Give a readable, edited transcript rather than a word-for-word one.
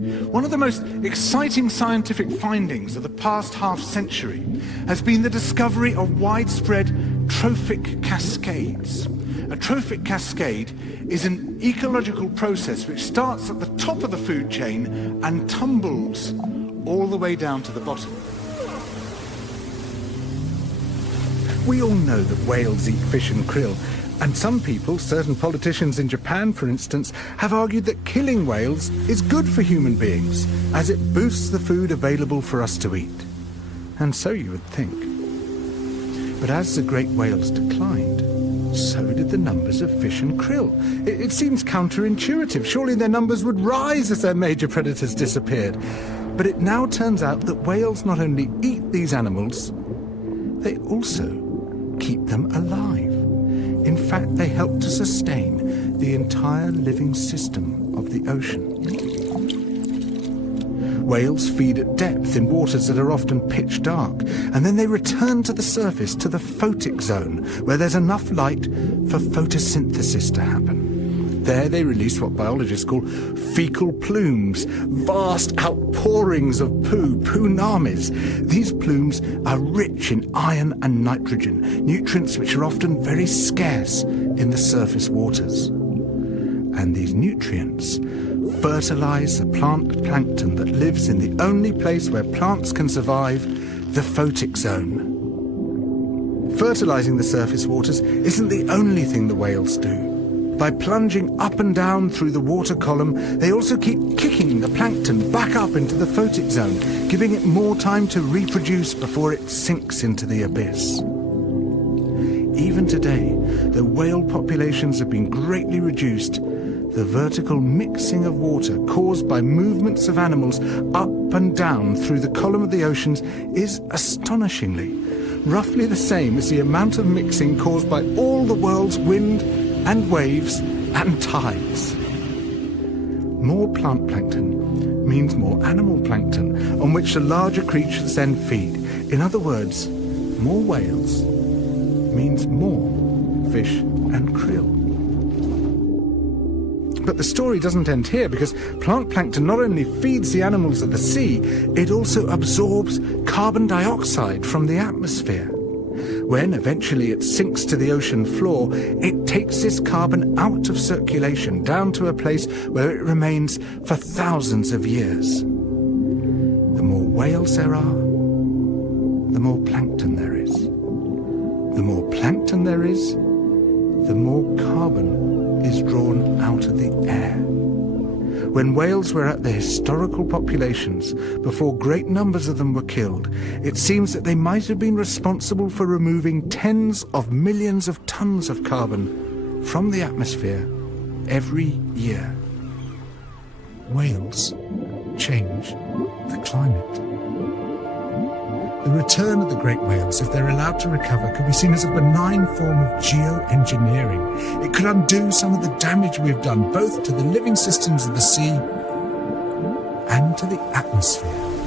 One of the most exciting scientific findings of the past half-century has been the discovery of widespread trophic cascades. A trophic cascade is an ecological process which starts at the top of the food chain and tumbles all the way down to the bottom. We all know that whales eat fish and krill, and some people, certain politicians in Japan for instance, have argued that killing whales is good for human beings, as it boosts the food available for us to eat. And so you would think. But as the great whales declined, so did the numbers of fish and krill. It seems counterintuitive. Surely their numbers would rise as their major predators disappeared. But it now turns out that whales not only eat these animals, they also keep them alive. In fact, they help to sustain the entire living system of the ocean. Whales feed at depth in waters that are often pitch dark, and then they return to the surface, to the photic zone, where there's enough light for photosynthesis to happen. There they release what biologists call fecal plumes, vast outpourings of poo, poonamis. These plumes are rich in iron and nitrogen, nutrients which are often very scarce in the surface waters. And these nutrients fertilize the plant plankton that lives in the only place where plants can survive, the photic zone. Fertilizing the surface waters isn't the only thing the whales do. By plunging up and down through the water column, they also keep kicking the plankton back up into the photic zone, giving it more time to reproduce before it sinks into the abyss. Even today, though whale populations have been greatly reduced, the vertical mixing of water caused by movements of animals up and down through the column of the oceans is astonishingly roughly the same as the amount of mixing caused by all the world's wind and waves and tides. More plant plankton means more animal plankton, on which the larger creatures then feed. In other words, more whales means more fish and krill. But the story doesn't end here, because plant plankton not only feeds the animals of the sea, it also absorbs carbon dioxide from the atmosphere. When eventually it sinks to the ocean floor, it takes this carbon out of circulation down to a place where it remains for thousands of years. The more whales there are, the more plankton there is. The more plankton there is, the more carbon is drawn out of the air. When whales were at their historical populations, before great numbers of them were killed, it seems that they might have been responsible for removing tens of millions of tons of carbon from the atmosphere every year. Whales change the climate. The return of the great whales, if they're allowed to recover, could be seen as a benign form of geoengineering. It could undo some of the damage we've done, both to the living systems of the sea and to the atmosphere.